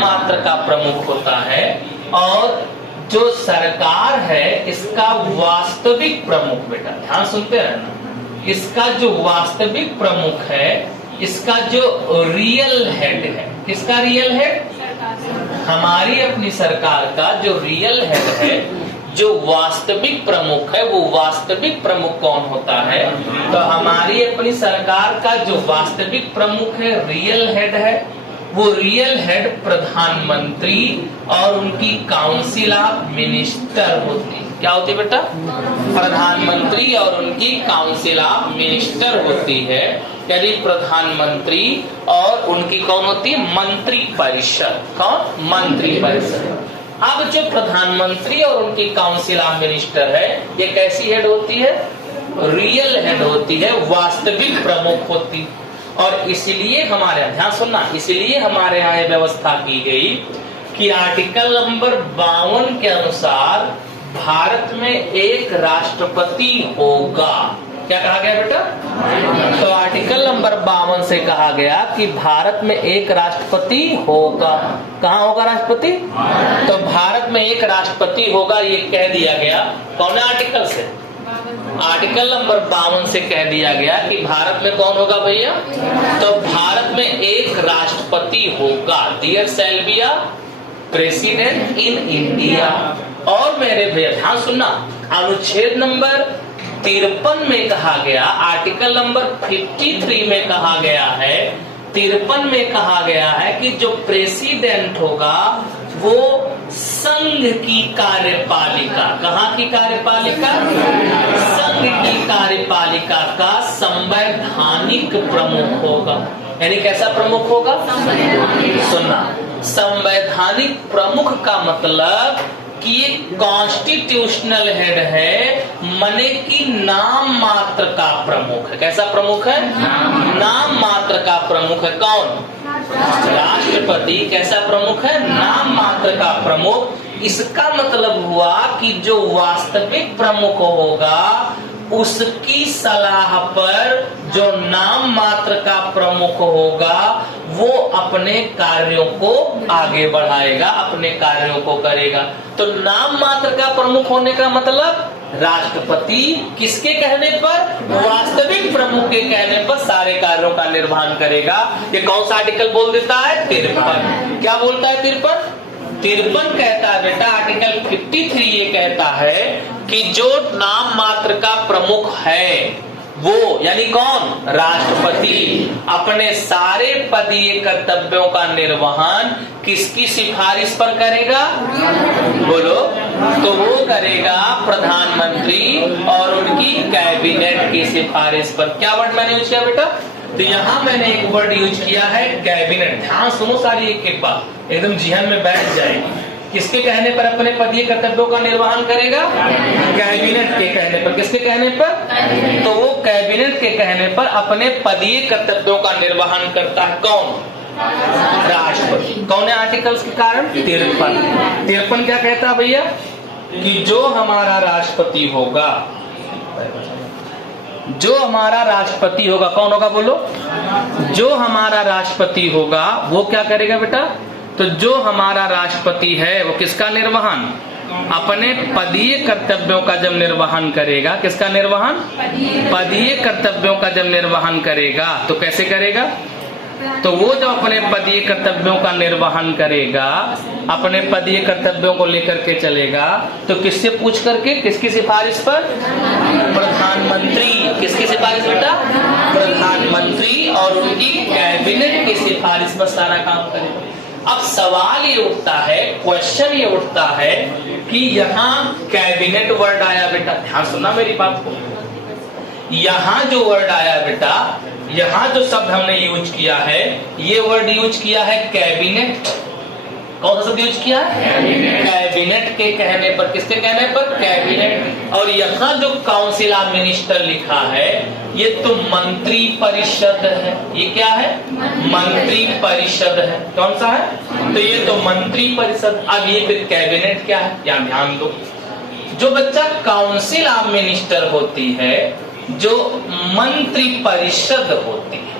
मात्र का प्रमुख होता है, और जो सरकार है इसका वास्तविक प्रमुख, बेटा ध्यान सुनते रहना, इसका जो वास्तविक प्रमुख है, इसका जो रियल हेड है, किसका रियल हेड? हमारी अपनी सरकार का जो रियल हेड है, जो वास्तविक प्रमुख है, वो वास्तविक प्रमुख कौन होता है? तो हमारी अपनी सरकार का जो वास्तविक प्रमुख है, रियल हेड है, वो रियल हेड प्रधानमंत्री और उनकी काउंसिल ऑफ मिनिस्टर होती है। क्या होती है बेटा? प्रधानमंत्री और उनकी काउंसिल ऑफ मिनिस्टर होती है, यानी प्रधानमंत्री और उनकी कौन होती है? मंत्री परिषद। कौन? मंत्री परिषद। अब जो प्रधानमंत्री और उनकी काउंसिल ऑफ मिनिस्टर है, ये कैसी हेड होती है? रियल हेड होती है, वास्तविक प्रमुख होती। और इसलिए हमारे यहाँ, ध्यान सुनना, इसलिए हमारे यहाँ ये व्यवस्था की गई कि आर्टिकल नंबर 52 के अनुसार भारत में एक राष्ट्रपति होगा। क्या कहा गया बेटा? तो आर्टिकल नंबर 52 से कहा गया कि भारत में एक राष्ट्रपति होगा। कहाँ होगा राष्ट्रपति? तो भारत में एक राष्ट्रपति होगा, ये कह दिया गया। कौन है आर्टिकल से? आर्टिकल नंबर 52 से कह दिया गया कि भारत में कौन होगा भैया? तो भारत में एक राष्ट्रपति होगा। There shall be a president in India. और मेरे भैया ध्यान सुनना, अनुच्छेद नंबर 53 में कहा गया, आर्टिकल नंबर 53 में कहा गया है, 53 में कहा गया है कि जो प्रेसिडेंट होगा वो संघ की कार्यपालिका, कहाँ की कार्यपालिका? संघ की कार्यपालिका का संवैधानिक प्रमुख होगा। यानी कैसा प्रमुख होगा? सुनना, संवैधानिक प्रमुख का मतलब कि ये कॉन्स्टिट्यूशनल हेड है, मने की नाम मात्र का प्रमुख है। कैसा प्रमुख है? नाम मात्र का प्रमुख है। कौन? राष्ट्रपति। कैसा प्रमुख है? नाम मात्र का प्रमुख। इसका मतलब हुआ कि जो वास्तविक प्रमुख होगा उसकी सलाह पर जो नाम मात्र का प्रमुख होगा वो अपने कार्यों को आगे बढ़ाएगा, अपने कार्यों को करेगा। तो नाम मात्र का प्रमुख होने का मतलब राष्ट्रपति किसके कहने पर? वास्तविक प्रमुख के कहने पर सारे कार्यों का निर्वहन करेगा। ये कौन सा आर्टिकल बोल देता है? 53। क्या बोलता है 53? 53 कहता है बेटा, आर्टिकल 53 ये कहता है कि जो नाम मात्र का प्रमुख है वो, यानी कौन? राष्ट्रपति, अपने सारे पदीय कर्तव्यों का निर्वहन किसकी सिफारिश पर करेगा? बोलो। तो वो करेगा प्रधानमंत्री और उनकी कैबिनेट की सिफारिश पर। क्या वर्ड मैंने यूज किया बेटा? तो यहाँ मैंने एक वर्ड यूज किया है कैबिनेट। ध्यान सुनो सारी एक एक बात, एकदम जिहन में बैठ जाएगी। किसके कहने पर अपने पदीय कर्तव्यों का निर्वहन करेगा? कैबिनेट के कहने पर। किसके कहने पर? तो वो कैबिनेट के कहने पर अपने पदीय कर्तव्यों का निर्वहन करता है। कौन? राष्ट्रपति। कौन है आर्टिकल्स के कारण? 53 क्या कहता है भैया? कि जो हमारा राष्ट्रपति होगा, जो हमारा राष्ट्रपति होगा, कौन होगा बोलो? जो हमारा राष्ट्रपति होगा वो क्या करेगा बेटा? तो जो हमारा राष्ट्रपति है वो किसका निर्वहन? अपने पदीय कर्तव्यों का जब निर्वहन करेगा। किसका निर्वहन? पदीय कर्तव्यों का जब निर्वहन करेगा तो कैसे करेगा? तो वो जब अपने पदीय कर्तव्यों का निर्वहन करेगा, अपने पदीय कर्तव्यों को लेकर के चलेगा, तो किससे पूछ करके? किसकी सिफारिश पर? प्रधानमंत्री। किसकी सिफारिश बेटा? प्रधानमंत्री और उनकी कैबिनेट की सिफारिश पर सारा काम करेगा। अब सवाल ये उठता है, क्वेश्चन ये उठता है कि यहाँ कैबिनेट वर्ड आया बेटा, ध्यान सुनना मेरी बात को। यहाँ जो वर्ड आया बेटा, यहाँ जो शब्द हमने यूज किया है, ये वर्ड यूज किया है कैबिनेट। कौन सा शब्द यूज किया है? कैबिनेट के कहने पर। किसके कहने पर? कैबिनेट। और यहाँ जो काउंसिल ऑफ मिनिस्टर लिखा है ये तो मंत्री परिषद है। ये क्या है? मंत्री परिषद है। कौन सा है? तो ये तो मंत्री परिषद। अब ये फिर कैबिनेट क्या है? यहाँ ध्यान दो, जो बच्चा काउंसिल ऑफ मिनिस्टर होती है, जो मंत्री परिषद होती है,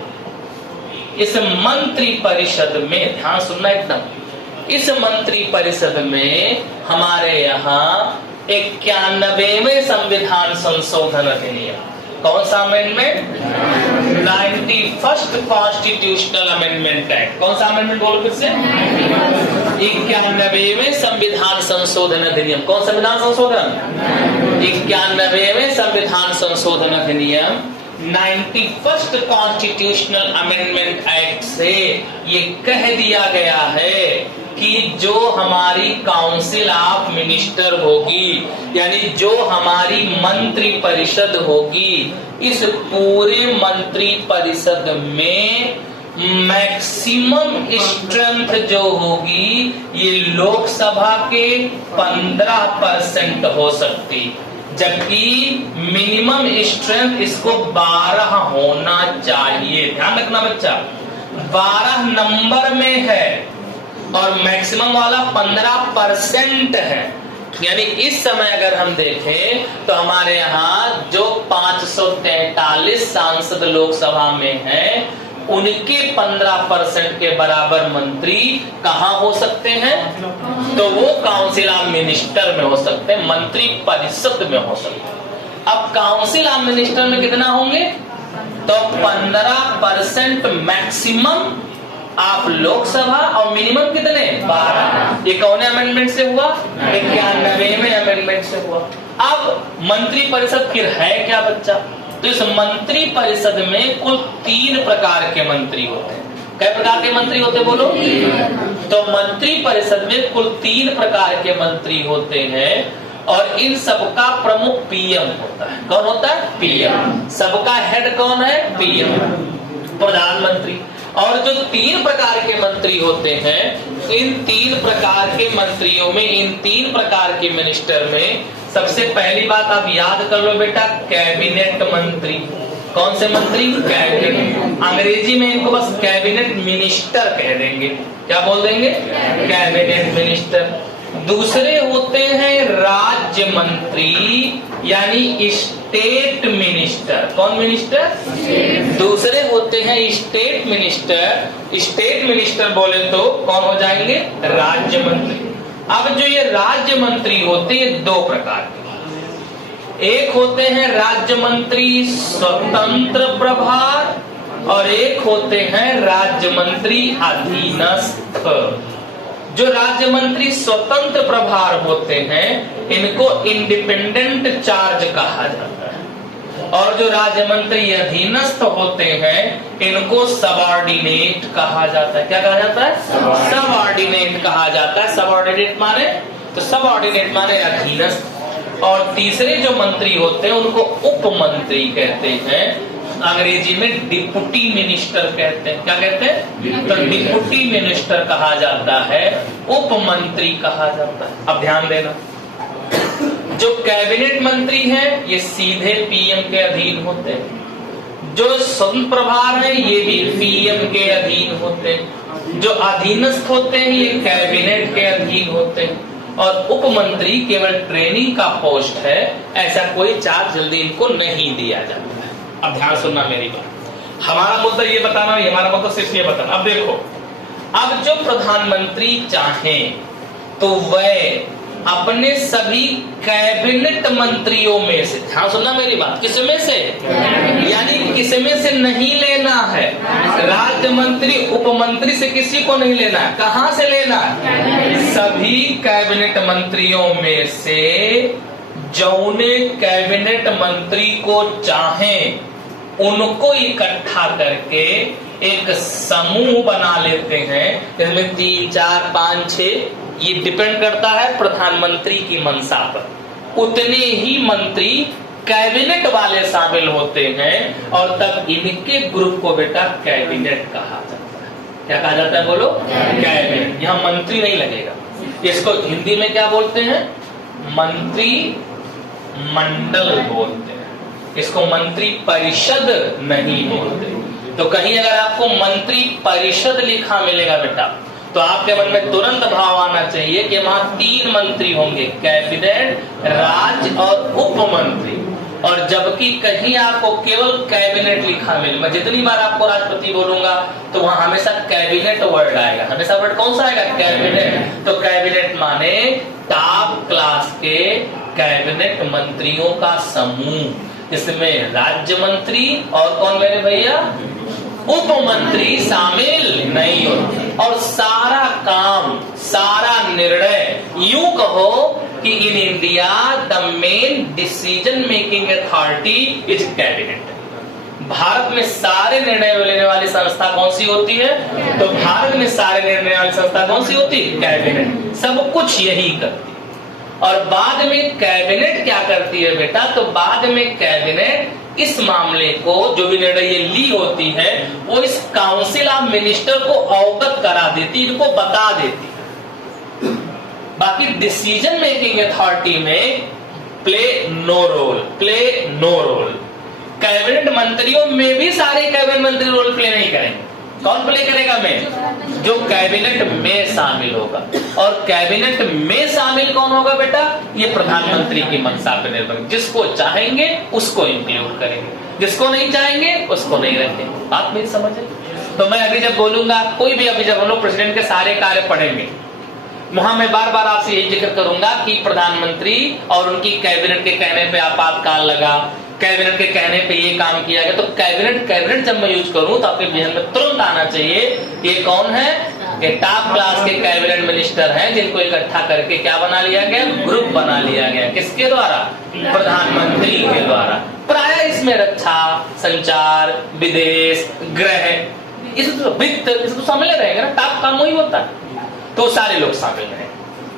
इस मंत्री परिषद में ध्यान सुनना एकदम, इस मंत्री परिषद में हमारे यहाँ 91वें संविधान संशोधन अधिनियम, कौन सा amendment? 91st constitutional amendment act. कौन सा अमेंडमेंट बोलो फिर से? 91वें संविधान संशोधन अधिनियम। कौन संविधान संशोधन? 91वें संविधान संशोधन अधिनियम 91st कॉन्स्टिट्यूशनल अमेंडमेंट एक्ट से ये कह दिया गया है कि जो हमारी काउंसिल ऑफ मिनिस्टर होगी, यानी जो हमारी मंत्री परिषद होगी, इस पूरे मंत्री परिषद में मैक्सिमम स्ट्रेंथ जो होगी ये लोकसभा के 15% हो सकती, जबकि मिनिमम स्ट्रेंथ इसको 12 होना चाहिए। ध्यान रखना बच्चा, 12 नंबर में है और मैक्सिमम वाला 15% है। यानी इस समय अगर हम देखें तो हमारे यहाँ जो 543 सांसद लोकसभा में हैं, उनके 15% के बराबर मंत्री कहाँ हो सकते हैं? तो वो काउंसिल ऑफ मिनिस्टर में हो सकते हैं, मंत्री परिषद में हो सकते हैं। अब काउंसिल ऑफ मिनिस्टर में कितना होंगे? तो 15% मैक्सिमम आप लोकसभा और मिनिमम कितने? 12। ये कौन अमेंडमेंट से हुआ? 91वें अमेंडमेंट से हुआ। अब मंत्री परिषद फिर है क्या बच्चा? तो इस मंत्री परिषद में कुल 3 प्रकार के मंत्री होते हैं। कई प्रकार के मंत्री होते बोलो? तो मंत्री परिषद में कुल 3 प्रकार के मंत्री होते हैं और इन सबका प्रमुख पीएम होता है। कौन होता है? पीएम। सबका हेड कौन है? पीएम, प्रधानमंत्री। और जो 3 प्रकार के मंत्री होते हैं, इन 3 प्रकार के मंत्रियों में, इन 3 प्रकार के मिनिस्टर में सबसे पहली बात आप याद कर लो बेटा, कैबिनेट मंत्री। कौन से मंत्री? कैबिनेट। अंग्रेजी में इनको बस कैबिनेट मिनिस्टर कह देंगे। क्या बोल देंगे? Cabinet minister. दूसरे होते हैं राज्य मंत्री, यानी स्टेट मिनिस्टर। कौन मिनिस्टर? दूसरे होते हैं स्टेट मिनिस्टर। स्टेट मिनिस्टर बोले तो कौन हो जाएंगे? राज्य मंत्री। अब जो ये राज्य मंत्री होते हैं 2 प्रकार के, एक होते हैं राज्य मंत्री स्वतंत्र प्रभार और एक होते हैं राज्य मंत्री अधीनस्थ। जो राज्य मंत्री स्वतंत्र प्रभार होते हैं इनको इंडिपेंडेंट चार्ज कहा जाता है, और जो राज्य मंत्री अधीनस्थ होते हैं इनको सबऑर्डिनेट कहा जाता है। क्या कहा जाता है? सबऑर्डिनेट कहा जाता है। सबऑर्डिनेट माने? तो सबऑर्डिनेट माने अधीनस्थ। और तीसरे जो मंत्री होते हैं उनको उप मंत्री कहते हैं, अंग्रेजी में डिप्टी मिनिस्टर कहते हैं। क्या कहते हैं? तो डिप्टी मिनिस्टर कहा जाता है, उप मंत्री कहा जाता है। अब ध्यान देना, जो कैबिनेट मंत्री हैं ये सीधे पीएम के अधीन होते हैं, जो स्वतंत्र प्रभार है ये भी पीएम के अधीन होते हैं, जो अधीनस्थ होते हैं ये कैबिनेट के अधीन होते हैं, और उप मंत्री केवल ट्रेनिंग का पोस्ट है, ऐसा कोई चार्ज जल्दी इनको नहीं दिया जाता है। अब ध्यान सुनना मेरी बात, हमारा मुद्दा ये बताना, हमारा मुद्दा सिर्फ ये बताना। अब देखो, अब जो प्रधानमंत्री चाहें तो वह अपने सभी कैबिनेट मंत्रियों में से, ध्यान सुनना मेरी बात, किसमें से? यानी किसमें से नहीं लेना है? राज्य मंत्री उप मंत्री से किसी को नहीं लेना है। कहां से लेना है? सभी कैबिनेट मंत्रियों में से जौने कैबिनेट मंत्री को चाहें उनको इकट्ठा करके एक समूह बना लेते हैं, जिसमें 3, 4, 5, 6, ये डिपेंड करता है प्रधानमंत्री की मंशा पर। उतने ही मंत्री कैबिनेट वाले शामिल होते हैं और तब इनके ग्रुप को बेटा कैबिनेट कहा जाता है। क्या कहा जाता है बोलो? कैबिनेट। यहाँ मंत्री नहीं लगेगा, इसको हिंदी में क्या बोलते हैं? मंत्री मंडल बोलते हैं, इसको मंत्री परिषद नहीं बोलते। तो कहीं अगर आपको मंत्री परिषद लिखा मिलेगा बेटा, तो आपके मन में तुरंत भाव आना चाहिए कि वहां 3 मंत्री होंगे, कैबिनेट, राज्य और उप मंत्री। और जबकि कहीं आपको केवल कैबिनेट लिखा मिले, मैं जितनी बार आपको राष्ट्रपति बोलूंगा तो वहां हमेशा कैबिनेट वर्ड आएगा। हमेशा वर्ड कौन सा आएगा? कैबिनेट। तो कैबिनेट माने टॉप क्लास के कैबिनेट मंत्रियों का समूह। इसमें राज्य मंत्री और कौन मेरे भैया, उप मंत्री शामिल नहीं हो। और सारा काम, सारा निर्णय, यूं कहो कि in India the main decision making authority is cabinet. Bharat में सारे निर्णय लेने वाली संस्था कौन सी होती है? तो भारत में सारे निर्णय लेने वाली संस्था कौन सी होती है? कैबिनेट। सब कुछ यही करती है। और बाद में कैबिनेट क्या करती है बेटा? तो बाद में कैबिनेट इस मामले को, जो भी निर्णय ये ली होती है, वो इस काउंसिल ऑफ मिनिस्टर को अवगत करा देती, इनको बता देती। बाकी डिसीजन मेकिंग अथॉरिटी में प्ले नो रोल। कैबिनेट मंत्रियों में भी सारे कैबिनेट मंत्री रोल प्ले नहीं करेंगे। कौन प्ले करेगा? मैं, जो कैबिनेट में शामिल होगा। और कैबिनेट में शामिल कौन होगा बेटा? ये प्रधानमंत्री की मंशा पर निर्भर। जिसको चाहेंगे उसको इंक्लूड करेंगे, जिसको नहीं चाहेंगे उसको नहीं रखेंगे। बात मेरी समझे? तो मैं अभी जब बोलूंगा, कोई भी अभी जब हम लोग प्रेसिडेंट के सारे कार्य पढ़ेंगे, वहां मैं बार बार आपसे यही जिक्र करूंगा कि प्रधानमंत्री और उनकी कैबिनेट के कहने पे आपातकाल लगा, कैबिनेट के कहने पे ये काम किया गया। तो कैबिनेट जब मैं यूज करूं तो आपके जहन में तुरंत आना चाहिए ये कौन है? ये टॉप क्लास के कैबिनेट मिनिस्टर हैं, जिनको इकट्ठा करके क्या बना लिया गया? ग्रुप बना लिया गया। किसके द्वारा? प्रधानमंत्री के द्वारा। प्राय इसमें रक्षा, संचार, विदेश, गृह, इसमें वित्त, इसको शामिल रहेगा ना। टॉप काम वही होता है, तो सारे लोग शामिल रहे।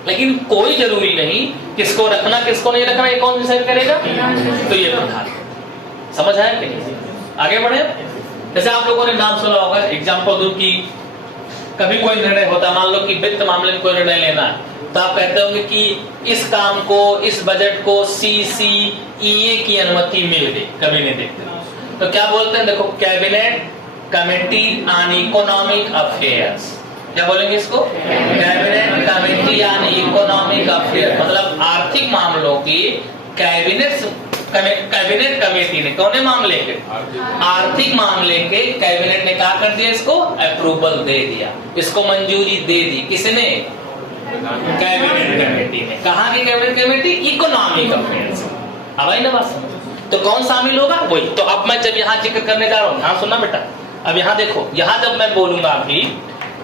लेकिन कोई जरूरी नहीं किसको रखना किसको नहीं रखना, ये कौन डिसाइड करेगा? तो ये प्रधान। समझ आया कि नहीं? आगे बढ़े। जैसे आप लोगों ने नाम सुना होगा, एग्जांपल दूं कि कभी कोई निर्णय होता है, मान लो कि वित्त मामले में कोई निर्णय लेना है, तो आप कहते होंगे कि इस काम को, इस बजट को CCEA की अनुमति मिल गई। कभी नहीं देखते तो क्या बोलते हैं? देखो, cabinet committee on economic affairs. क्या बोलेंगे इसको? Cabinet committee on economic affair, मतलब आर्थिक मामलों की कैबिनेट कमेटी ने, कौन है मामले के? आर्थिक मामले के कैबिनेट ने क्या कर दिया? इसको अप्रूवल दे दिया, इसको मंजूरी दे दी। किसने? कैबिनेट कमेटी ने। कहाँ की कैबिनेट कमेटी? Economic affairs. अब आई ना बात? तो कौन शामिल होगा? वही। तो अब मैं जब यहाँ जिक्र करने जा रहा हूँ, ध्यान सुनना बेटा। अब यहाँ देखो, यहाँ जब मैं बोलूंगा, अभी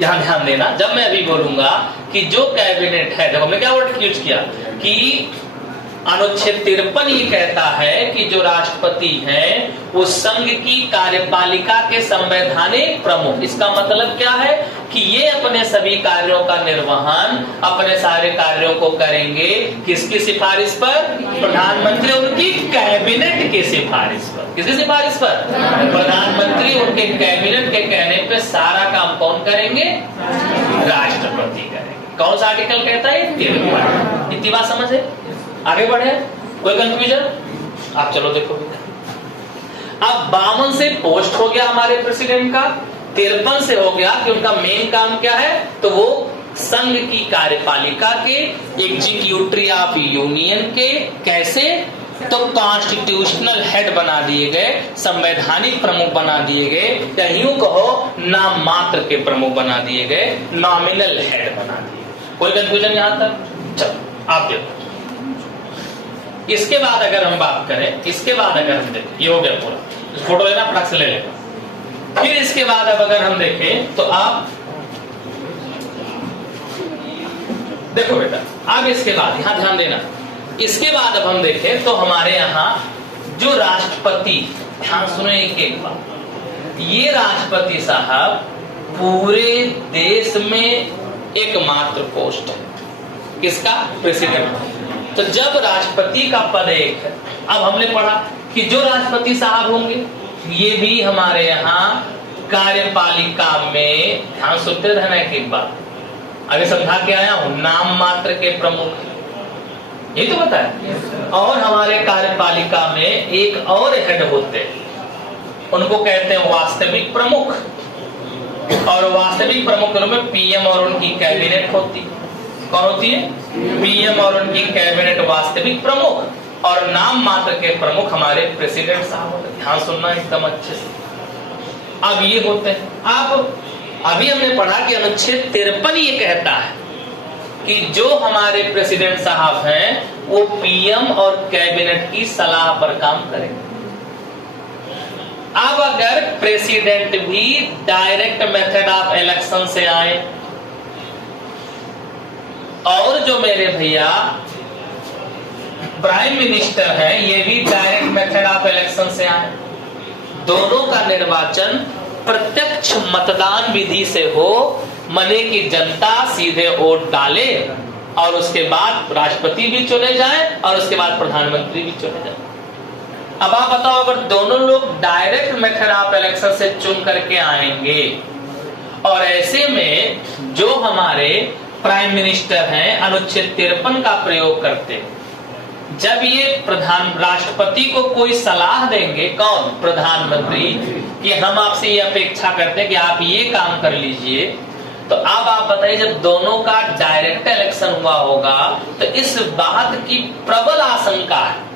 यहाँ ध्यान देना, जब मैं अभी बोलूंगा कि जो कैबिनेट है, जब हमने क्या वर्ड यूज किया कि अनुच्छेद 53 ये कहता है कि जो राष्ट्रपति हैं वो संघ की कार्यपालिका के संवैधानिक प्रमुख। इसका मतलब क्या है कि ये अपने सभी कार्यों का निर्वहन, अपने सारे कार्यों को करेंगे किसकी सिफारिश पर? प्रधानमंत्री उनकी कैबिनेट की सिफारिश पर। किसकी सिफारिश पर? प्रधानमंत्री उनके कैबिनेट के कहने पे सारा काम कौन करेंगे? राष्ट्रपति करेंगे। कौन सा आर्टिकल कहता है? 53। इतनी बात समझ है? आगे बढ़े, कोई कंफ्यूजन? आप चलो देखो, अब 52 से पोस्ट हो गया हमारे प्रेसिडेंट का, 53 से हो गया कि उनका मेन काम क्या है? तो वो संघ की कार्यपालिका के, एग्जीक्यूटिव ऑफ यूनियन के, कैसे? तो कॉन्स्टिट्यूशनल हेड बना दिए गए, संवैधानिक प्रमुख बना दिए गए, या यूं कहो नाम मात्र के प्रमुख बना दिए गए, नॉमिनल हेड बना दिए। कोई कंफ्यूजन यहां तक? चलो आप देखो। इसके बाद अगर हम बात करें, इसके बाद अगर हम देखें, ये हो गया पूरा, फोटो लेना फटाक से ले लेना। फिर इसके बाद अब अगर हम देखें तो आप देखो बेटा, अब इसके बाद यहां ध्यान देना, इसके बाद अब हम देखें तो हमारे यहां जो राष्ट्रपति, ध्यान सुनो एक बात, ये राष्ट्रपति साहब पूरे देश में एकमात्र पोस्ट है। किसका? प्रेसिडेंट। तो जब राष्ट्रपति का पद एक है, अब हमने पढ़ा कि जो राष्ट्रपति साहब होंगे ये भी हमारे यहाँ कार्यपालिका में, ध्यान सुनते रहना एक बात, आगे समझा के आया हूं, नाम मात्र के प्रमुख, ये तो बताया। और हमारे कार्यपालिका में एक और हेड होते हैं, उनको कहते हैं वास्तविक प्रमुख। और वास्तविक प्रमुख के रूप में PM और उनकी कैबिनेट होती है। कौन होती है? PM और उनकी कैबिनेट वास्तविक प्रमुख। और नाम मात्र के प्रमुख हमारे प्रेसिडेंट साहब होते हैं। ध्यान सुनना एकदम अच्छे से। अब ये होते हैं, अब अभी हमने पढ़ा कि अनुच्छेद 53 ये कहता है कि जो हमारे प्रेसिडेंट साहब हैं वो पीएम और कैबिनेट की सलाह पर काम करेंगे। अब अगर प्रेसिडेंट भी डायरेक्ट मेथड ऑफ इलेक्शन से आए और जो मेरे भैया प्राइम मिनिस्टर हैं ये भी डायरेक्ट मेथड ऑफ इलेक्शन से आए, दोनों का निर्वाचन प्रत्यक्ष मतदान विधि से हो, मने की जनता सीधे वोट डाले और उसके बाद राष्ट्रपति भी चुने जाए और उसके बाद प्रधानमंत्री भी चुने जाए। अब आप बताओ, अगर दोनों लोग डायरेक्ट मेथड ऑफ इलेक्शन से चुन करके आएंगे और ऐसे में जो हमारे प्राइम मिनिस्टर हैं अनुच्छेद 53 का प्रयोग करते हैं, जब ये राष्ट्रपति को कोई सलाह देंगे, कौन? प्रधानमंत्री, कि हम आपसे ये अपेक्षा करते हैं कि आप ये काम कर लीजिए, तो अब आप बताइए जब दोनों का डायरेक्ट इलेक्शन हुआ होगा तो इस बात की प्रबल आशंका है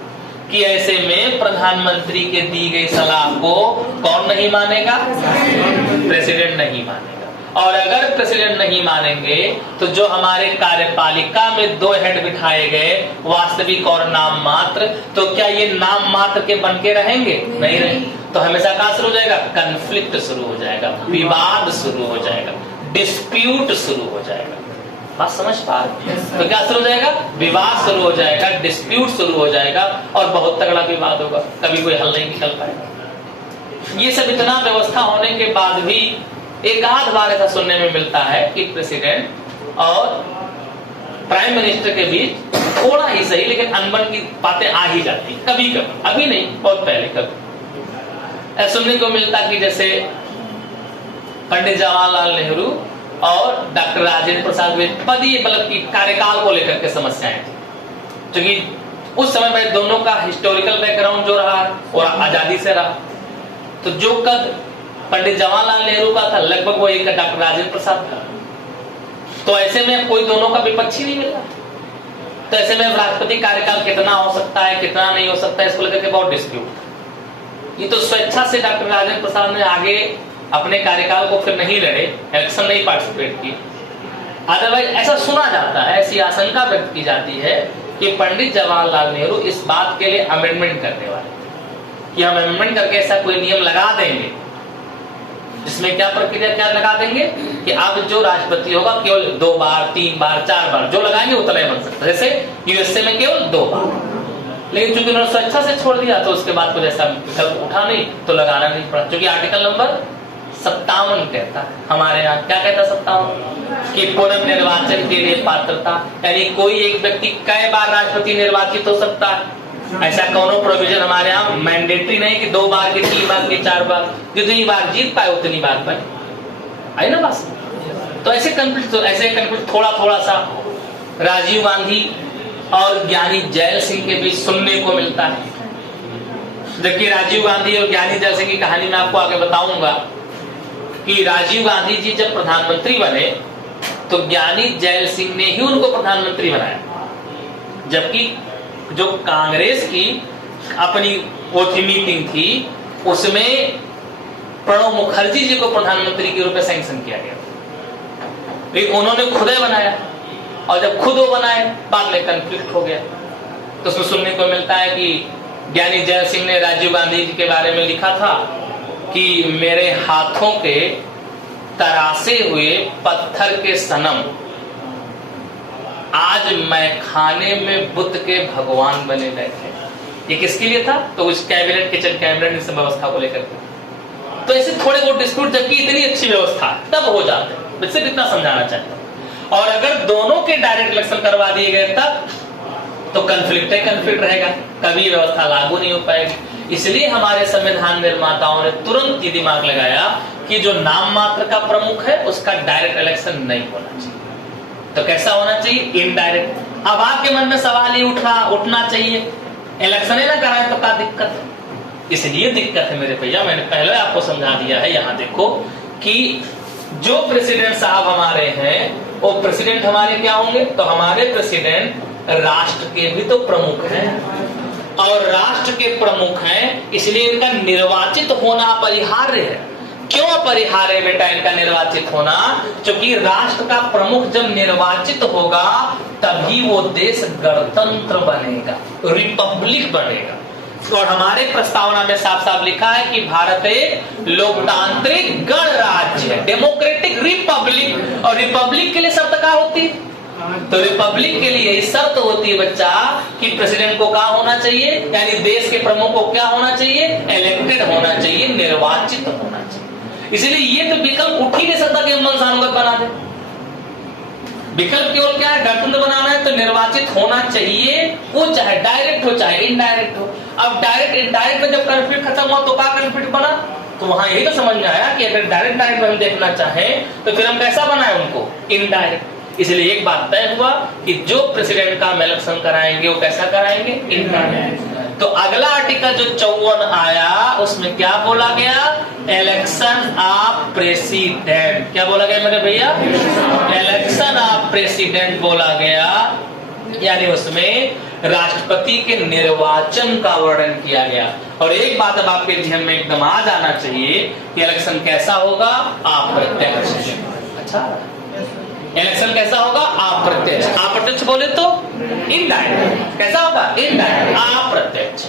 कि ऐसे में प्रधानमंत्री के दी गई सलाह को कौन नहीं मानेगा? प्रेसिडेंट नहीं मानेगा। और अगर प्रेसिडेंट नहीं मानेंगे तो जो हमारे कार्यपालिका में 2 हेड बिठाए गए, वास्तविक और नाम मात्र, तो क्या ये नाम मात्र के बन के रहेंगे? नहीं रहेंगे। तो हमेशा कहां शुरू हो जाएगा? कन्फ्लिक्ट शुरू हो जाएगा, विवाद शुरू हो जाएगा, डिस्प्यूट शुरू हो जाएगा। बात समझ पा रहे? तो क्या शुरू हो जाएगा? विवाद शुरू हो जाएगा, डिस्प्यूट शुरू हो जाएगा और बहुत तगड़ा विवाद होगा, कभी कोई हल नहीं निकल पाएगा। ये सब इतना व्यवस्था होने के बाद भी एक आध बार ऐसा सुनने में मिलता है कि प्रेसिडेंट और प्राइम मिनिस्टर के बीच थोड़ा ही सही लेकिन अनबन की बातें आ ही जाती, कभी कभी, अभी नहीं, बहुत पहले कभी ऐसा सुनने को मिलता कि जैसे पंडित जवाहरलाल नेहरू और डॉक्टर राजेंद्र प्रसाद पदी मतलब की कार्यकाल को लेकर के समस्याएं थी, क्योंकि उस समय में दोनों का हिस्टोरिकल बैकग्राउंड जो रहा और आजादी से रहा, तो जो कद पंडित जवाहरलाल नेहरू का था लगभग वो एक डॉक्टर राजेंद्र प्रसाद था। तो ऐसे में कोई दोनों का विपक्षी नहीं मिला, तो ऐसे में राष्ट्रपति कार्यकाल कितना हो सकता है कितना नहीं हो सकता है इसको लेकर के बहुत डिस्प्यूट। ये तो स्वेच्छा से डॉक्टर राजेंद्र प्रसाद ने आगे अपने कार्यकाल को फिर नहीं लड़े, इलेक्शन नहीं पार्टिसिपेट की। अदरवाइज ऐसा सुना जाता है, ऐसी आशंका व्यक्त की जाती है कि पंडित जवाहरलाल नेहरू इस बात के लिए अमेंडमेंट करने वाले कि हम अमेंडमेंट करके ऐसा कोई नियम लगा देंगे जिसमें क्या प्रक्रिया क्या लगा देंगे कि अब जो राष्ट्रपति होगा केवल 2 बार 3 बार 4 बार जो लगाएंगे उतना ही बन सकता है। जैसे यूएसए में केवल 2 बार, लेकिन चूंकि उन्होंने स्वेच्छा से छोड़ दिया तो उसके बाद कुछ ऐसा विकल्प उठा नहीं तो लगाना नहीं पड़ा, क्योंकि आर्टिकल नंबर 57 कहता है, हमारे यहाँ क्या कहता है 57 कि पुनर्निर्वाचन के लिए पात्रता, यानी कोई एक व्यक्ति कई बार राष्ट्रपति निर्वाचित हो सकता है। ऐसा कोनो प्रोविजन हमारे यहाँ मैंडेटरी नहीं कि 2 बार के 3 बार के 4 बार, जितनी बार जीत पाए उतनी बार पाए, आई ना बात। तो ऐसे कंफ्लिक्ट थोड़ा थोड़ा सा राजीव गांधी और ज्ञानी जैल सिंह के बीच सुनने को मिलता है। जबकि राजीव गांधी और ज्ञानी जैल सिंह की कहानी मैं आपको आगे बताऊंगा कि राजीव गांधी जी जब प्रधानमंत्री बने तो ज्ञानी जैल सिंह ने ही उनको प्रधानमंत्री बनाया, जबकि जो कांग्रेस की अपनी वो थी मीटिंग थी उसमें प्रणब मुखर्जी जी को प्रधानमंत्री के रूप में सैंक्शन किया गया, लेकिन उन्होंने खुद ही बनाया और जब खुद वो बनाए बाद में कंफ्लिक्ट हो गया। तो उसमें सुनने को मिलता है कि ज्ञानी जैल सिंह ने राजीव गांधी जी के बारे में लिखा था कि मेरे हाथों के तरासे हुए पत्थर के सनम आज मैं खाने में बुद्ध के भगवान बने बैठे। ये किसके लिए था? तो उस कैबिनेट किचन कैबिनेट इस व्यवस्था को लेकर के। तो ऐसे थोड़े बहुत डिस्प्यूट जबकि इतनी अच्छी व्यवस्था तब हो जाते हैं, सिर्फ इतना समझाना चाहता हूं। और अगर दोनों के डायरेक्ट इलेक्शन करवा दिए गए तब तो कंफ्लिक्ट रहेगा, कभी व्यवस्था लागू नहीं हो पाएगी। इसलिए हमारे संविधान निर्माताओं ने तुरंत ये दिमाग लगाया कि जो नाम मात्र का प्रमुख है उसका डायरेक्ट इलेक्शन नहीं होना चाहिए। तो कैसा होना चाहिए? इनडायरेक्ट। अब आपके मन में सवाल ही उठना चाहिए, इलेक्शन ही ना कराए तो क्या दिक्कत है? इसलिए दिक्कत है मेरे भैया, मैंने पहले आपको समझा दिया है। यहाँ देखो कि जो प्रेसिडेंट साहब हमारे हैं वो प्रेसिडेंट हमारे क्या होंगे? तो हमारे प्रेसिडेंट राष्ट्र के भी तो प्रमुख हैं। और राष्ट्र के प्रमुख हैं, इसलिए इनका निर्वाचित होना अपरिहार्य है। क्यों अपरिहार्य बेटा इनका निर्वाचित होना? क्योंकि राष्ट्र का प्रमुख जब निर्वाचित होगा तभी वो देश गणतंत्र बनेगा, रिपब्लिक बनेगा। और हमारे प्रस्तावना में साफ साफ लिखा है कि भारत एक लोकतांत्रिक गणराज्य है, डेमोक्रेटिक रिपब्लिक। और रिपब्लिक के लिए शर्त क्या होती है? तो रिपब्लिक के लिए शर्त होती है बच्चा कि प्रेसिडेंट को क्या होना चाहिए, यानी देश के प्रमुख को क्या होना चाहिए? इलेक्टेड होना चाहिए, निर्वाचित होना चाहिए। इसलिए ये तो विकल्प उठ ही नहीं सकता कि हम मनसानुगत बना दे। विकल्प केवल क्या है? गणतंत्र बनाना है तो निर्वाचित होना चाहिए, वो चाहे डायरेक्ट हो चाहे इनडायरेक्ट हो। अब डायरेक्ट इनडायरेक्ट में जब कॉन्फ्लिक्ट खत्म हुआ तो क्या कॉन्फ्लिक्ट बना? तो वहां यही तो समझ में आया कि अगर डायरेक्ट में हम देखना चाहें तो फिर हम कैसा बनाए उनको? इनडायरेक्ट। इसलिए एक बात तय हुआ कि जो प्रेसिडेंट का हम इलेक्शन कराएंगे वो कैसा कराएंगे? इनडायरेक्ट। तो अगला आर्टिकल जो 54 आया उसमें क्या बोला गया? Election of president. क्या बोला गया मेरे भैया? इलेक्शन ऑफ प्रेसिडेंट बोला गया, यानी उसमें राष्ट्रपति के निर्वाचन का वर्णन किया गया। और एक बात अब आपके ध्यान में एकदम आ जाना चाहिए कि इलेक्शन कैसा होगा? अप्रत्यक्ष। अच्छा, इलेक्शन कैसा होगा? अप्रत्यक्ष। अप्रत्यक्ष बोले तो इनडायरेक्ट। कैसा होगा? इनडायरेक्ट, अप्रत्यक्ष।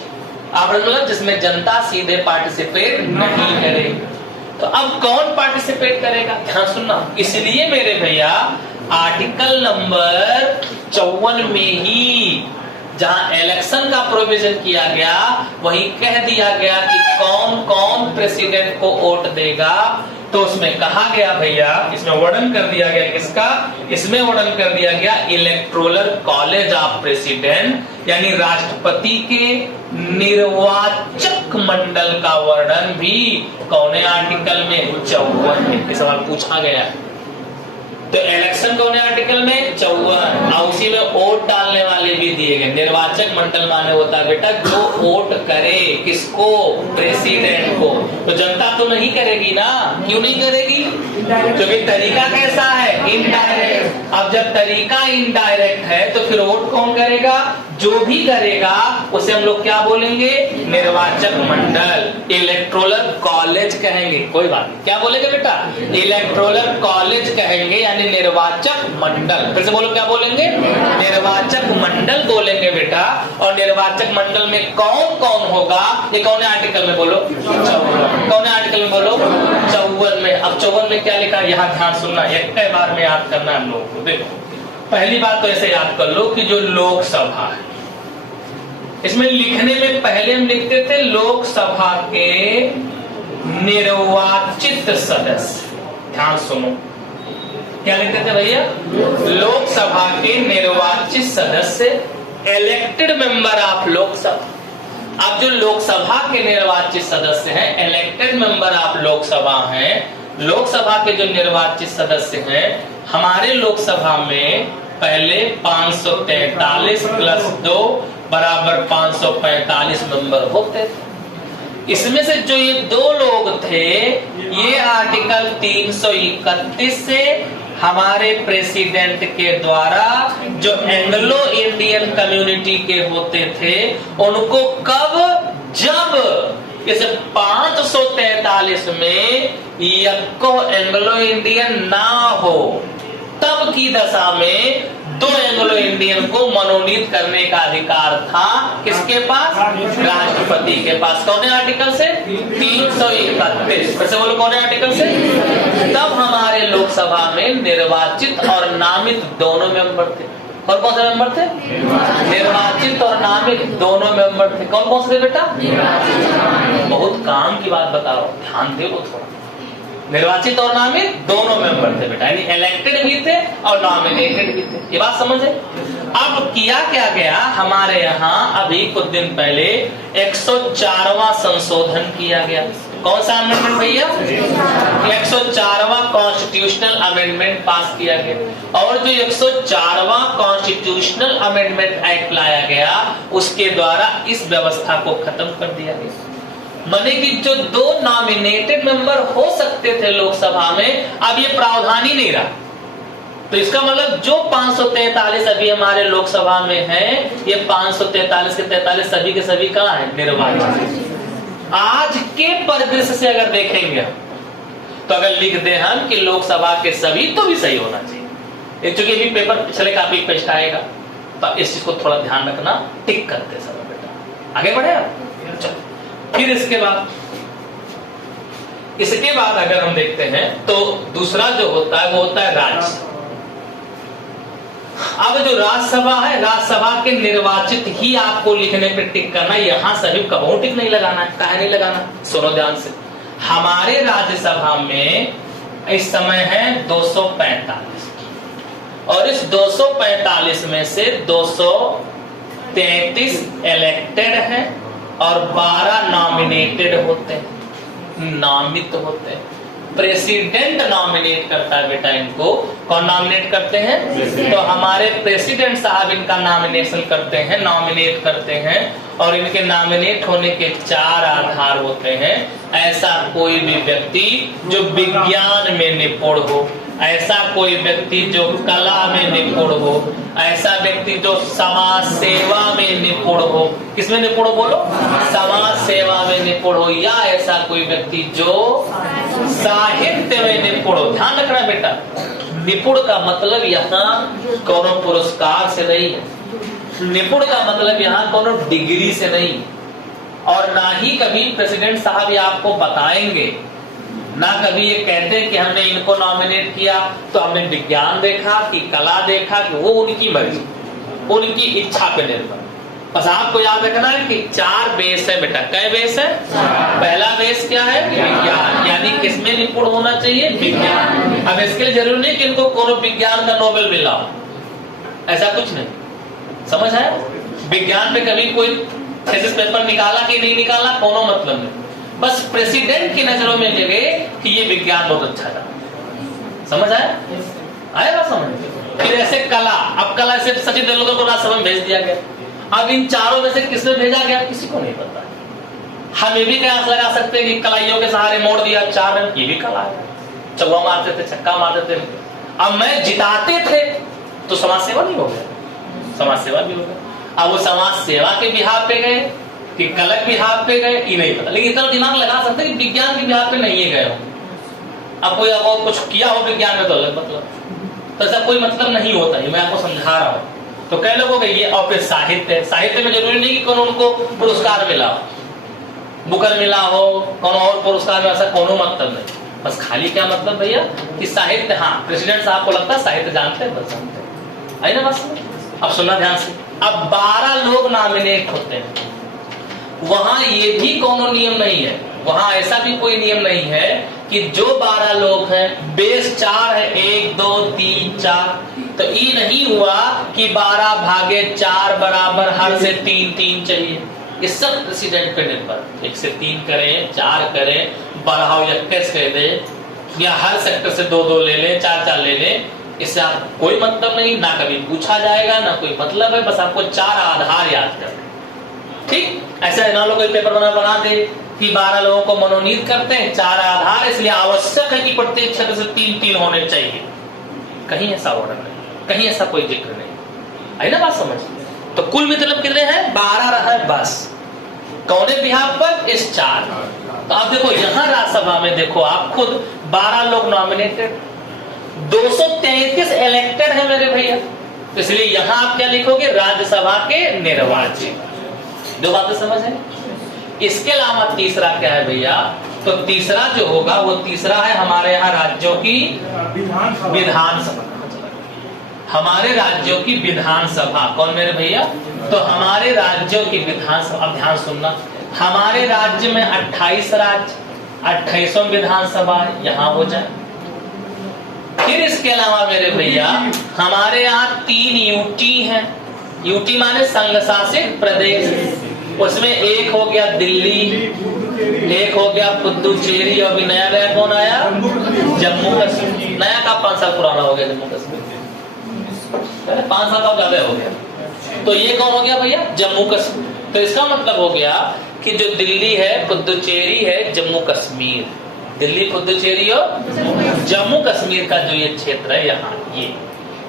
अप्रत्यक्ष मतलब जिसमें जनता सीधे पार्टिसिपेट नहीं करेगी। तो अब कौन पार्टिसिपेट करेगा? ध्यान सुनना। इसलिए मेरे भैया आर्टिकल नंबर 54 में ही जहां इलेक्शन का प्रोविजन किया गया वहीं कह दिया गया कि कौन कौन प्रेसिडेंट को वोट देगा। तो उसमें कहा गया भैया, इसमें वर्णन कर दिया गया किसका? इसमें वर्णन कर दिया गया इलेक्टोरल कॉलेज ऑफ प्रेसिडेंट, यानी राष्ट्रपति के निर्वाचक मंडल का वर्णन भी कौन आर्टिकल में? 54 में। सवाल पूछा गया। तो इलेक्शन कौन आर्टिकल में? 54। और उसी में वोट डालने वाले भी दिए गए। निर्वाचक मंडल माने होता है बेटा जो वोट करे, किसको? प्रेसिडेंट को। तो जनता तो नहीं करेगी ना। क्यों नहीं करेगी? क्योंकि तरीका कैसा है? इनडायरेक्ट। अब जब तरीका इनडायरेक्ट है तो फिर वोट कौन करेगा? जो भी करेगा उसे हम लोग क्या बोलेंगे? निर्वाचक मंडल, इलेक्टोरल कॉलेज कहेंगे। कोई बात नहीं, क्या बोलेंगे बेटा? इलेक्टोरल कॉलेज कहेंगे, यानी निर्वाचक मंडल। फिर से बोलो, क्या बोलेंगे? निर्वाचक मंडल बोलेंगे बेटा। और निर्वाचक मंडल में कौन कौन होगा? ये कौन आर्टिकल में? बोलो। 54। कौन आर्टिकल में? बोलो। 54 में। अब 54 में क्या लिखा? यहाँ ध्यान सुनना, एक बार में याद करना है हम लोगों को। देखो, पहली बात तो ऐसे याद कर लो कि जो लोकसभा है, इसमें लिखने में पहले हम लिखते थे लोकसभा के निर्वाचित सदस्य। ध्यान सुनो, क्या लिखते थे भैया? लोकसभा के निर्वाचित सदस्य, इलेक्टेड मेंबर ऑफ लोकसभा। अब जो लोकसभा के निर्वाचित सदस्य हैं, इलेक्टेड मेंबर ऑफ लोकसभा हैं, लोकसभा के जो निर्वाचित सदस्य हैं, हमारे लोकसभा में पहले 543 प्लस 2 बराबर 545 मेंबर होते थे। इसमें से जो ये दो लोग थे, ये आर्टिकल 331 से हमारे प्रेसिडेंट के द्वारा जो एंग्लो इंडियन कम्युनिटी के होते थे उनको कब? जब इस 543 में यक्को एंग्लो इंडियन ना हो, तब की दशा में दो एंग्लो इंडियन को मनोनीत करने का अधिकार था। किसके पास? राष्ट्रपति के पास। कौन आर्टिकल से? 331। फिर से बोलो, कौन आर्टिकल से? तब हमारे लोकसभा में निर्वाचित और नामित दोनों मेंबर थे। कौन कौन से मेंबर थे? निर्वाचित और नामित दोनों मेंबर थे। कौन कौन से बेटा? बहुत काम की बात बता रहा हूं, ध्यान दे थोड़ा। निर्वाचित और नामित दोनों मेंबर थे बेटा, यानी इलेक्टेड भी थे और नॉमिनेटेड भी थे। ये बात समझे? अब किया क्या गया, हमारे यहाँ अभी कुछ दिन पहले 104वां संशोधन किया गया। कौन सा अमेंडमेंट भैया? 104वां कॉन्स्टिट्यूशनल अमेंडमेंट पास किया गया। और जो 104वां कॉन्स्टिट्यूशनल अमेंडमेंट एक्ट लाया गया, उसके द्वारा इस व्यवस्था को खत्म कर दिया गया। माने कि जो दो नॉमिनेटेड मेंबर हो सकते थे लोकसभा में, अब ये प्रावधान ही नहीं रहा। तो इसका मतलब जो 543 अभी हमारे लोकसभा में है, ये 543 के 43 सभी के सभी कहाँ है? निर्वाचित। आज के परिदृश्य से अगर देखेंगे तो अगर लिख दे हम कि लोकसभा के सभी, तो भी सही होना चाहिए। चूंकि अभी पेपर पिछले काफी पेस्ट आएगा, तो इस चीज को थोड़ा ध्यान रखना, टिक करते समय बेटा। आगे बढ़े आप। चलो फिर इसके बाद अगर हम देखते हैं तो दूसरा जो होता है वो होता है राज्य। अब जो राज्यसभा है, राज्यसभा के निर्वाचित ही आपको लिखने पे टिक करना, यहां सभी कबो टिक नहीं लगाना है। काहे नहीं लगाना? सुनो ध्यान से। हमारे राज्यसभा में इस समय है 245 और इस 245 में से 233 इलेक्टेड है और 12 नॉमिनेटेड होते हैं, नामित होते हैं। प्रेसिडेंट नॉमिनेट करता है बेटा इनको। कौन नॉमिनेट करते हैं? तो हमारे प्रेसिडेंट साहब इनका नॉमिनेशन करते हैं, नॉमिनेट करते हैं। और इनके नॉमिनेट होने के 4 आधार होते हैं। ऐसा कोई भी व्यक्ति जो विज्ञान में निपुण हो, ऐसा कोई व्यक्ति जो कला में निपुण हो, ऐसा व्यक्ति जो समाज सेवा में निपुण हो। किसमें निपुण बोलो? समाज सेवा में निपुण हो, या ऐसा कोई व्यक्ति जो साहित्य में निपुण हो। ध्यान रखना बेटा, निपुण का मतलब यहाँ कोनो पुरस्कार से नहीं है, निपुण का मतलब यहाँ कोनो डिग्री से नहीं, और ना ही कभी प्रेसिडेंट साहब ये आपको बताएंगे, ना कभी ये कहते हैं कि हमने इनको नॉमिनेट किया तो हमने विज्ञान देखा कि कला देखा, कि वो उनकी मर्जी, उनकी इच्छा पे निर्भर। बस आपको याद रखना है कि 4 बेस है बेटा। कै बेस है? पहला बेस क्या है? विज्ञान, यानी किसमें निपुण होना चाहिए? विज्ञान। अब इसके लिए जरूरी नहीं कि इनको कोनो विज्ञान का नोबेल मिला हो, ऐसा कुछ नहीं। समझ है? विज्ञान पे कभी कोई थीसिस पेपर निकाला कि नहीं निकाला, कोनो मतलब नहीं। बस प्रेसिडेंट की नजरों में लगे कि ये विज्ञान बहुत अच्छा था। समझ आया समझ? फिर ऐसे कला, अब कला से सचिन तेंदुलकर को राज्यसभा में भेज दिया गया। अब इन चारों में से किसमें भेजा गया किसी को नहीं पता। हम ये भी कयास लगा सकते हैं कि कलाइयों के सहारे मोड़ दिया 4 रन, ये भी कला है। चौका मारते थे, छक्का मारते थे। अब मैं जिताते थे तो समाज सेवा नहीं हो गया, समाज सेवा भी हो गया। अब वो समाज सेवा के बिहार पे गए कि कलक बिहार पे गए, ये नहीं पता। लेकिन इतना दिमाग लगा सकते कि विज्ञान के बिहार पे नहीं गए हो। अब कोई अगर कुछ किया हो विज्ञान में तो अलग मतलब, तो ऐसा कोई मतलब नहीं होता है। मैं आपको समझा रहा हूँ। तो कई लोगों के ये, और फिर साहित्य, साहित्य में जरूरी नहीं कि कौन उनको पुरस्कार मिला हो, बुकर मिला हो, कौन और पुरस्कार में, ऐसा कोनो मतलब नहीं। बस खाली क्या मतलब भैया कि साहित्य, हाँ प्रेसिडेंट साहब को लगता है साहित्य जानते हैं, बस जानते हैं। आई ना बस। अब सुनना ध्यान से। अब 12 लोग नॉमिनेट होते हैं। वहां ये भी कोनो नियम नहीं है, वहां ऐसा भी कोई नियम नहीं है कि जो 12 लोग हैं, बेस 4 है, 1 2 3 4, तो ये नहीं हुआ कि 12 भागे 4 बराबर हर से 3 3 चाहिए। ये सब प्रेसिडेंट पे निर्भर। 1 से 3 करें, 4 करें, बढ़ाओ 21 कह दे, या हर सेक्टर से 2 2 ले लें, 4 4 ले लें। इससे आप कोई मतलब नहीं, ना कभी पूछा जाएगा, ना कोई मतलब है। बस आपको 4 आधार याद करना, ठीक। ऐसा ना लोग पेपर बना दे कि 12 लोगों को मनोनीत करते हैं, 4 आधार, इसलिए आवश्यक है कि प्रत्येक क्षेत्र से 3 3 होने चाहिए। कहीं ऐसा ऑर्डर नहीं, कहीं ऐसा कोई जिक्र नहीं। आई ना बात समझ? तो कुल मतलब कितने हैं? 12 रहा है बस। कौने बिहार पर? इस 4। तो आप देखो यहाँ राज्यसभा में देखो आप खुद 12 लोग नॉमिनेटेड, 233 इलेक्टेड है मेरे भैया। तो इसलिए यहाँ आप क्या लिखोगे? राज्यसभा के निर्वाचित। 2 बातें समझ है। इसके अलावा तीसरा क्या है भैया? तो तीसरा जो होगा वो तीसरा है हमारे यहाँ राज्यों की विधानसभा। हमारे राज्यों की विधानसभा कौन मेरे भैया? तो हमारे राज्यों की विधानसभा। अब ध्यान सुनना, हमारे राज्य में 28 राज्य, 28वां विधानसभा यहाँ हो जाए। फिर इसके अलावा मेरे भैया हमारे यहाँ 3 यूटी हैं। यूटी माने संघ शासित प्रदेश। उसमें एक हो गया दिल्ली, एक हो गया पुदुचेरी, और भी नया नया कौन आया? जम्मू कश्मीर। नया का 5 साल पुराना हो गया जम्मू कश्मीर, 5 साल का ज्यादा हो गया। तो ये कौन हो गया भैया? जम्मू कश्मीर। तो इसका मतलब हो गया कि जो दिल्ली है, पुदुचेरी है, जम्मू कश्मीर, दिल्ली पुदुचेरी और जम्मू कश्मीर का जो ये क्षेत्र है यहाँ, ये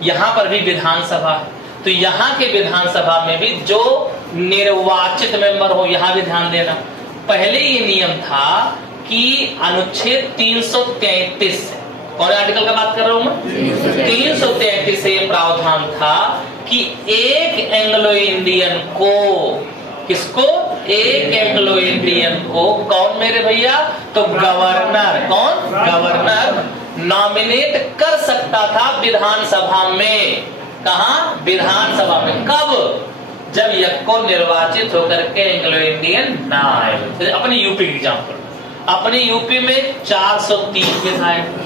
यहाँ पर भी विधानसभा है, तो यहाँ के विधानसभा में भी जो निर्वाचित मेंबर हो, यहाँ भी ध्यान देना, पहले ये नियम था कि अनुच्छेद 333 से, कौन आर्टिकल का बात कर रहा हूं मैं, 333 से ये प्रावधान था कि एक एंग्लो इंडियन को, किसको, एक एंग्लो इंडियन को, कौन मेरे भैया, तो गवर्नर, कौन, गवर्नर नॉमिनेट कर सकता था विधानसभा में। कहा, विधानसभा में, कब, जब यक्को निर्वाचित होकर के एंग्लो इंडियन ना आए। अपने यूपी एग्जाम्पल, अपने यूपी में 403 विधायक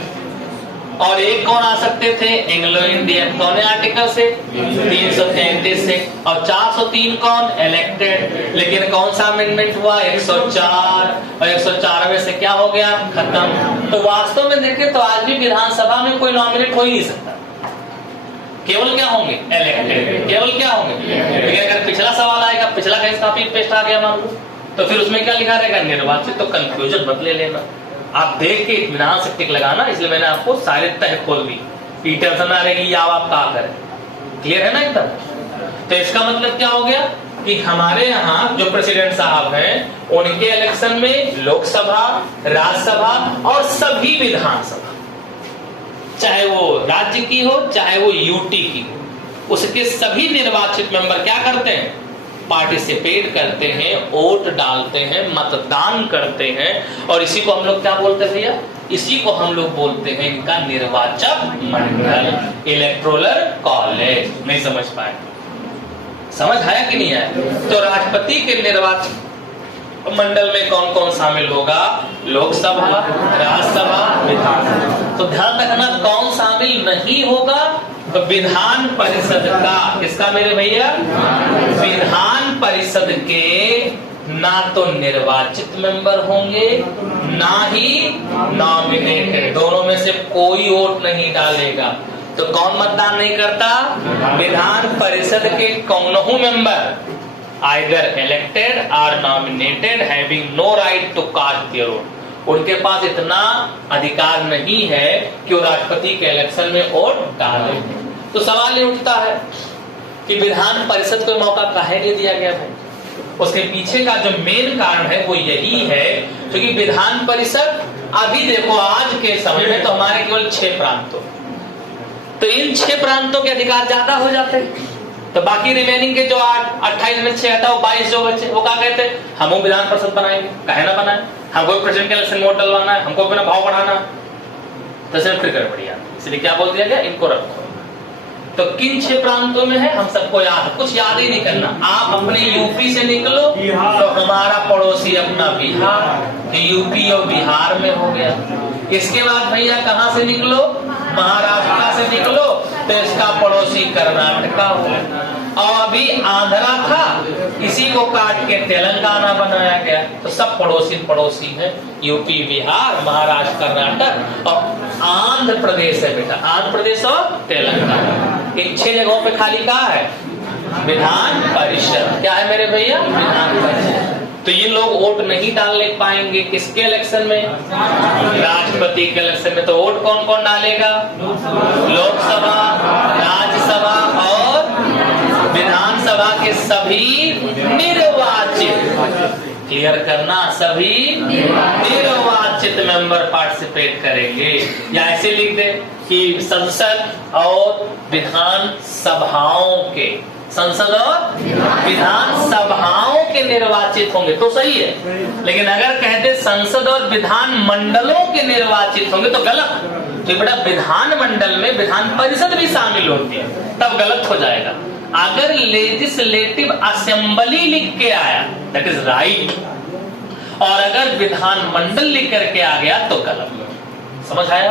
और एक कौन आ सकते थे, एंग्लो इंडियन, कौन आर्टिकल से, 333 से, और 403 कौन, इलेक्टेड। लेकिन कौन सा अमेंडमेंट हुआ, 104, और 104 में से क्या हो गया, खत्म। तो वास्तव में देखें तो आज भी विधानसभा में कोई नॉमिनेट हो ही नहीं सकता, केवल क्या होंगे, इलेक्टेड, केवल क्या होंगे। लेकिन अगर पिछला सवाल आएगा, पिछला केस कॉपी पेस्ट आ गया मान लो, तो फिर उसमें क्या लिखा रहेगा, निर्वाचित, तो कंफ्यूजन मत ले लेना, आप देख के इत्मीनान से टिक लगाना। इसलिए मैंने आपको सारे तह खोल दी, टेंशन ना रहेगी या आप क्या करें, क्लियर है ना एकदम। तो इसका मतलब क्या हो गया कि हमारे यहाँ जो प्रेसिडेंट साहब हैं, उनके इलेक्शन में लोकसभा, राज्यसभा और सभी विधानसभा, चाहे वो राज्य की हो चाहे वो यूटी की हो, उसके सभी निर्वाचित मेंबर क्या करते हैं, पार्टिसिपेट करते हैं, वोट डालते हैं, मतदान करते हैं, और इसी को हम लोग क्या बोलते हैं भैया, इसी को हम लोग बोलते हैं इनका निर्वाचक मंडल, इलेक्टोरल कॉलेज। नहीं समझ पाए, समझ आया कि नहीं आया। तो राष्ट्रपति के निर्वाचक मंडल में कौन कौन शामिल होगा, लोकसभा, राज्यसभा, विधानसभा। तो ध्यान रखना कौन शामिल नहीं होगा, तो विधान परिषद का, किसका मेरे भैया, विधान परिषद के ना तो निर्वाचित मेंबर होंगे ना ही नॉमिनेटेड, दोनों में से कोई वोट नहीं डालेगा। तो कौन मतदान नहीं करता, विधान परिषद के कौनहू मेंबर, आइदर इलेक्टेड और nominated, having no right to cast their vote, उनके पास इतना अधिकार नहीं है कि वो राष्ट्रपति के इलेक्शन में वोट डाले। तो सवाल ये उठता है कि विधान परिषद को मौका काहे नहीं दिया गया भाई। उसके पीछे का जो मेन कारण है वो यही है क्योंकि विधान परिषद, अभी देखो आज के समय में तो हमारे केवल 6 प्रांतों, तो इन 6 प्रांतों के अधिकार ज्यादा हो जाते हैं। तो बाकी रिमेनिंग के जो 28 में 6 आता है, वो 22 जो बच्चे, वो क्या कहते हैं, हम विधान परिषद बनाएंगे, काहे ना बनाए, हमको प्रेसिडेंट के इलेक्शन वोट डलवाना है, हमको अपना भाव बढ़ाना, तो सिर्फ फिर गड़बड़िया। इसलिए क्या बोल दिया गया, इनको रखो। तो किन 6 प्रांतों में है, हम सबको याद, कुछ याद ही नहीं करना। आप अपने यूपी से निकलो तो हमारा पड़ोसी अपना बिहार, यूपी और बिहार में हो गया। इसके बाद भैया कहां से निकलो, महाराष्ट्र से निकलो तो इसका पड़ोसी कर्नाटका हो, और अभी आंध्रा था, इसी को काट के तेलंगाना बनाया गया। तो सब पड़ोसी पड़ोसी हैं, यूपी, बिहार, महाराष्ट्र, कर्नाटक और आंध्र प्रदेश है बेटा, आंध्र प्रदेश और तेलंगाना। इन 6 जगहों पे खाली कहा है, विधान परिषद। क्या है मेरे भैया, विधान परिषद। तो ये लोग वोट नहीं डालने पाएंगे किसके इलेक्शन में, राष्ट्रपति के इलेक्शन में। तो वोट कौन कौन डालेगा, लोकसभा, राज्यसभा और विधानसभा के सभी निर्वाचित, क्लियर करना, सभी निर्वाचित मेंबर पार्टिसिपेट करेंगे। या ऐसे लिख दे कि संसद और विधान सभाओं के, संसद और विधान सभाओं के निर्वाचित होंगे तो सही है। लेकिन अगर कहते संसद और विधान मंडलों के निर्वाचित होंगे तो गलत। तो बेटा विधान मंडल में विधान परिषद भी शामिल होती है, तब गलत हो जाएगा। अगर लेजिस्लेटिव असेंबली लिख के आया दैट इज राइट, और अगर विधान मंडल लिख करके आ गया तो गलत। समझ आया,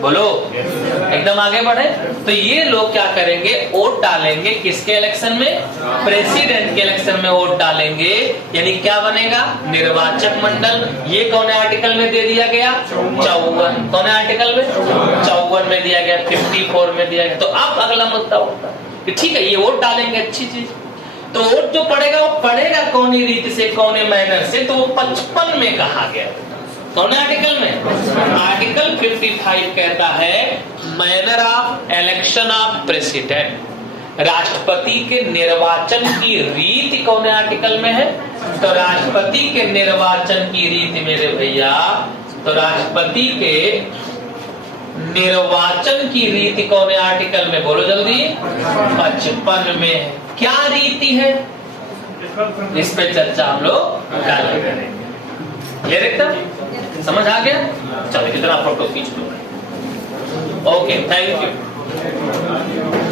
बोलो, एकदम आगे बढ़े। तो ये लोग क्या करेंगे, वोट डालेंगे किसके इलेक्शन में, प्रेसिडेंट के इलेक्शन में वोट डालेंगे। यानी क्या बनेगा, निर्वाचक मंडल। ये कौन आर्टिकल में दे दिया गया, 54, कौन आर्टिकल में, 54 में दिया गया, 54 में दिया गया। तो अब अगला मुद्दा होता है कि ठीक है ये वोट डालेंगे, अच्छी चीज। तो वोट जो पड़ेगा वो पड़ेगा कौनी रीति से, कौने मैनर से, तो वो 55 में कहा गया। कौन आर्टिकल में, आर्टिकल 55 कहता है manner of election of president, राष्ट्रपति के निर्वाचन की रीति कौन आर्टिकल में है? तो राष्ट्रपति के निर्वाचन की रीति मेरे भैया, तो राष्ट्रपति के निर्वाचन की रीति कौन आर्टिकल में? बोलो जल्दी। 55 में है। क्या रीति है? इस पे चर्चा हम लोग कल करेंगे। ये देखता समझ आ गया? चलो इतना फोटो खींच लो। Okay, thank you.